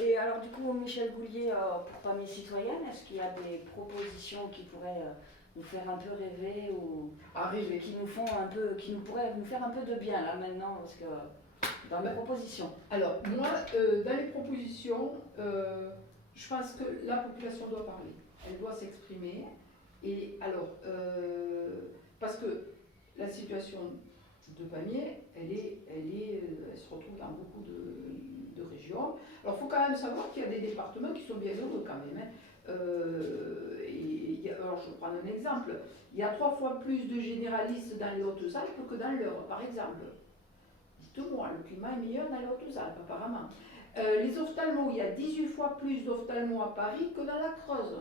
Et alors du coup, Michel Boulier, pour Pamiers Citoyenne, est-ce qu'il y a des propositions qui pourraient nous faire un peu rêver ou Arriver. qui nous font un peu, qui nous pourraient nous faire un peu de bien là maintenant, parce que dans les propositions. Alors moi, dans les propositions, je pense que la population doit parler, elle doit s'exprimer. Et alors, parce que la situation de Pamiers, elle se retrouve dans beaucoup de régions. Alors il faut quand même savoir qu'il y a des départements qui sont bien heureux quand même. Hein. Alors je vais prendre un exemple. Il y a 3 fois plus de généralistes dans les Hautes-Alpes que dans l'Eure, par exemple. Dites-moi, le climat est meilleur dans les Hautes-Alpes, apparemment. Les ophtalmos, il y a 18 fois plus d'ophtalmos à Paris que dans la Creuse.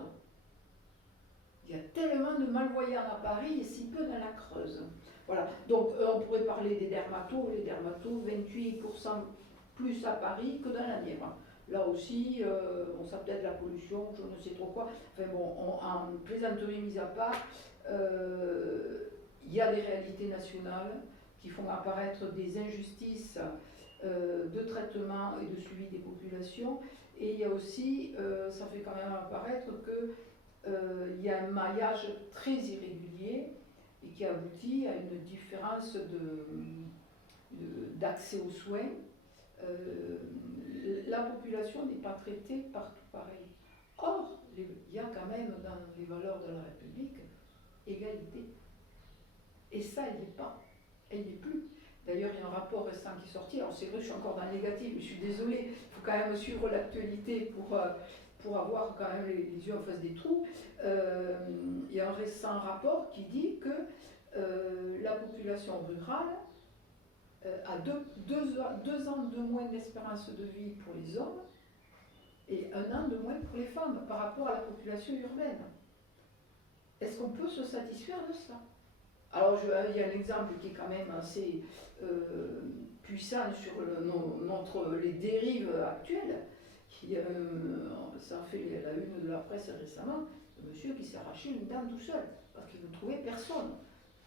Il y a tellement de malvoyants à Paris et si peu dans la Creuse. Voilà, donc on pourrait parler des dermatos. Les dermatos, 28% plus à Paris que dans la Nièvre. Là aussi, on sait peut-être la pollution, je ne sais trop quoi. Enfin bon, en plaisanterie mise à part, il y a des réalités nationales qui font apparaître des injustices de traitement et de suivi des populations. Et il y a aussi, ça fait quand même apparaître que il y a un maillage très irrégulier et qui aboutit à une différence d'accès aux soins. La population n'est pas traitée partout pareil. Or, il y a quand même dans les valeurs de la République égalité. Et ça, elle n'est pas. Elle n'est plus. D'ailleurs, il y a un rapport récent qui est sorti. Alors, c'est vrai que je suis encore dans le négatif, mais je suis désolée. Il faut quand même suivre l'actualité pour avoir quand même les yeux en face des trous. Il y a un récent rapport qui dit que la population rurale a 2 ans de moins d'espérance de vie pour les hommes et 1 an de moins pour les femmes par rapport à la population urbaine. Est-ce qu'on peut se satisfaire de ça? Alors, il y a un exemple qui est quand même assez puissant sur les dérives actuelles. Ça a fait la une de la presse récemment, un monsieur qui s'est arraché une dent tout seul, parce qu'il ne trouvait personne.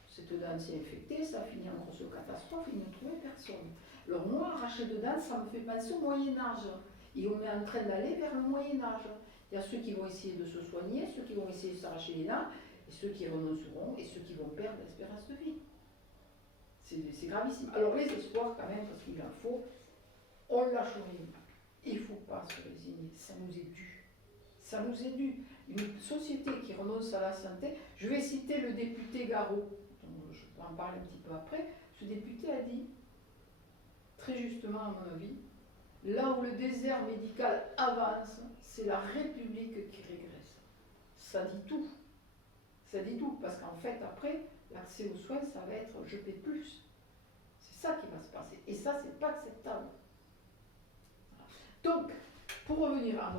Cette dent s'est infectée, ça a fini en grosse catastrophe, il ne trouvait personne. Alors moi, arracher de dents, ça me fait penser au Moyen-Âge. Et on est en train d'aller vers le Moyen-Âge. Il y a ceux qui vont essayer de se soigner, ceux qui vont essayer de s'arracher les dents, et ceux qui renonceront, et ceux qui vont perdre l'espérance de vie. C'est gravissime. Alors les espoirs quand même, parce qu'il en faut, on lâche rien. Il ne faut pas se résigner, ça nous est dû. Ça nous est dû. Une société qui renonce à la santé, je vais citer le député Garot, dont je vais en parler un petit peu après. Ce député a dit, très justement à mon avis, là où le désert médical avance, c'est la République qui régresse. Ça dit tout. Ça dit tout, parce qu'en fait, après, l'accès aux soins, ça va être je paie plus. C'est ça qui va se passer. Et ça, c'est pas acceptable. Donc, pour revenir à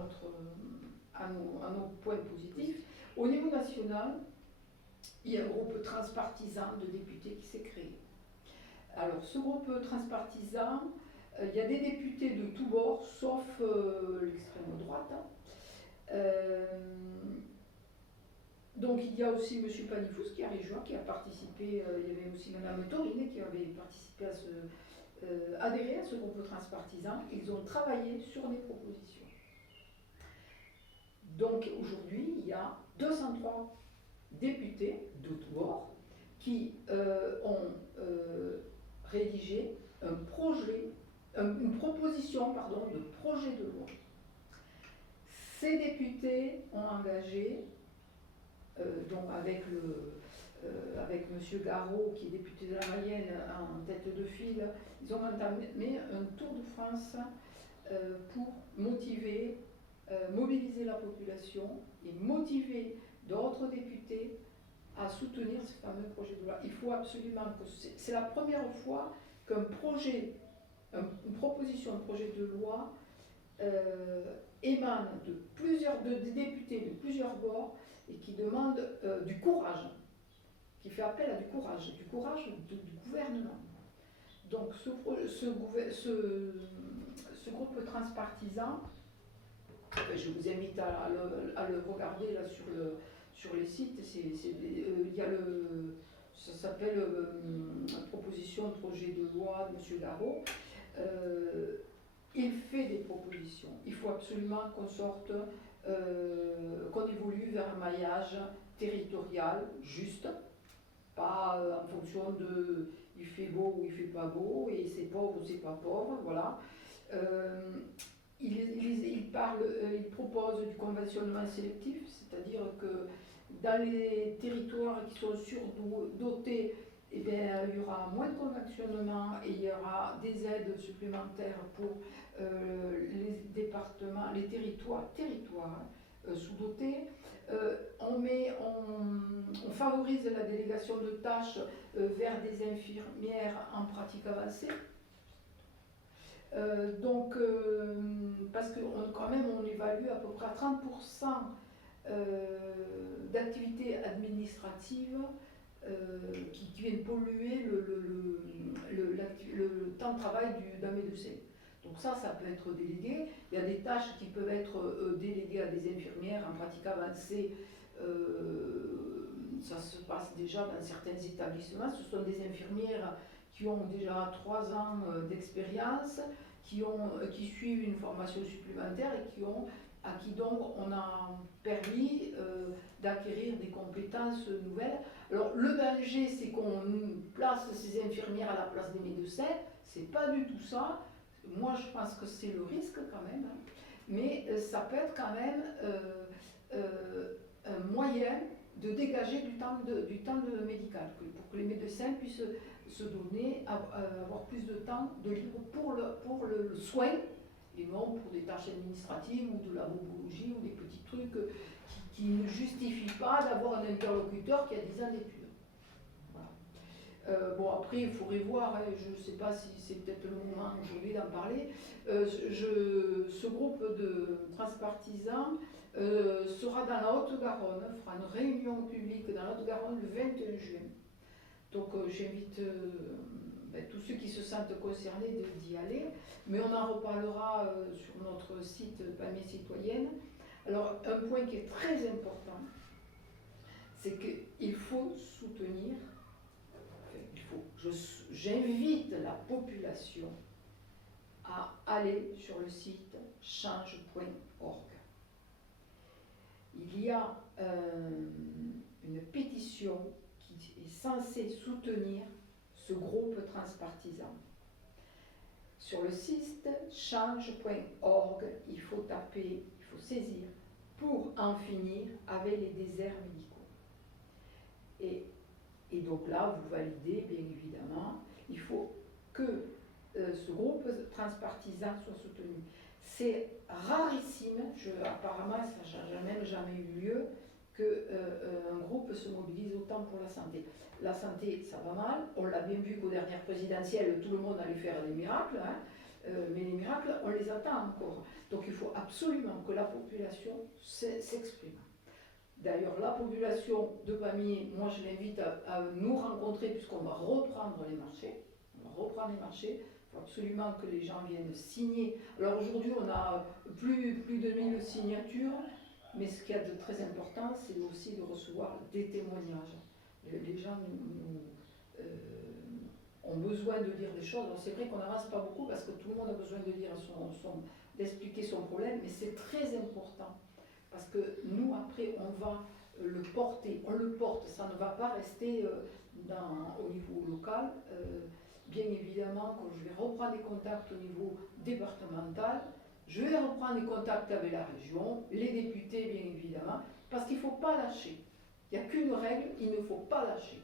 nos points positifs, au niveau national, il y a un groupe transpartisan de députés qui s'est créé. Alors, ce groupe transpartisan, il y a des députés de tous bords, sauf l'extrême droite. Donc il y a aussi M. Panifous qui a rejoint, qui a participé, il y avait aussi Mme Torine qui avait participé à adhérer à ce groupe transpartisan. Ils ont travaillé sur des propositions. Donc aujourd'hui, il y a 203 députés de tous bords qui ont rédigé une proposition de projet de loi. Ces députés ont engagé donc avec M. Garot, qui est député de la Mayenne en tête de file, ils ont entamé un tour de France pour mobiliser la population et motiver d'autres députés à soutenir ce fameux projet de loi. Il faut absolument que c'est la première fois qu'une proposition de projet de loi émane de députés de plusieurs bords et qui demande du courage, qui fait appel à du courage du gouvernement. Donc ce groupe transpartisan, je vous invite à le regarder là sur les sites, il y a ça s'appelle proposition projet de loi de M. Garot. Il fait des propositions. Il faut absolument qu'on sorte, qu'on évolue vers un maillage territorial juste, pas en fonction de il fait beau ou il fait pas beau, et c'est pauvre ou c'est pas pauvre, voilà. Il propose du conventionnement sélectif, c'est-à-dire que dans les territoires qui sont surdotés, eh bien, il y aura moins de conventionnement et il y aura des aides supplémentaires pour les départements, les territoires sous-dotés. On favorise la délégation de tâches vers des infirmières en pratique avancée. Parce que quand même on évalue à peu près à 30% d'activités administratives qui viennent polluer le temps de travail d'un médecin. Donc ça peut être délégué. Il y a des tâches qui peuvent être déléguées à des infirmières en pratique avancée. Ça se passe déjà dans certains établissements. Ce sont des infirmières qui ont déjà 3 ans d'expérience, qui suivent une formation supplémentaire et à qui donc on a permis d'acquérir des compétences nouvelles. Alors le danger, c'est qu'on place ces infirmières à la place des médecins. C'est pas du tout ça. Moi, je pense que c'est le risque quand même, hein. Mais ça peut être quand même un moyen de dégager du temps de médical, pour que les médecins puissent se donner, avoir plus de temps de libre pour le soin, et non pour des tâches administratives ou de la bobologie ou des petits trucs qui ne justifient pas d'avoir un interlocuteur qui a 10 ans d'études. Bon, après, il faudrait voir, hein, je ne sais pas si c'est peut-être le moment aujourd'hui d'en parler. Ce groupe de transpartisans sera dans la Haute-Garonne, fera une réunion publique dans la Haute-Garonne le 21 juin. Donc j'invite tous ceux qui se sentent concernés d'y aller, mais on en reparlera sur notre site Pamiers Citoyenne. Alors un point qui est très important, c'est qu'il faut soutenir, j'invite la population à aller sur le site change.org. Il y a une pétition qui est censée soutenir ce groupe transpartisan. Sur le site change.org, il faut saisir pour en finir avec les déserts médicaux. Et donc là, vous validez, bien évidemment, il faut que ce groupe transpartisan soit soutenu. C'est rarissime, apparemment ça n'a jamais eu lieu, qu'un groupe se mobilise autant pour la santé. La santé, ça va mal, on l'a bien vu qu'aux dernières présidentielles, tout le monde allait faire des miracles, hein, mais les miracles, on les attend encore. Donc il faut absolument que la population s'exprime. D'ailleurs, la population de Pamiers, moi je l'invite à nous rencontrer puisqu'on va reprendre les marchés. Il faut absolument que les gens viennent signer. Alors aujourd'hui, on a plus de 1000 signatures, mais ce qu'il y a de très important, c'est aussi de recevoir des témoignages. Les gens ont besoin de dire des choses. C'est vrai qu'on n'avance pas beaucoup parce que tout le monde a besoin de dire d'expliquer son problème, mais c'est très important. Parce que nous, après, on va le porter, ça ne va pas rester au niveau local. Bien évidemment, quand je vais reprendre des contacts au niveau départemental, je vais reprendre des contacts avec la région, les députés, bien évidemment, parce qu'il ne faut pas lâcher. Il n'y a qu'une règle, il ne faut pas lâcher.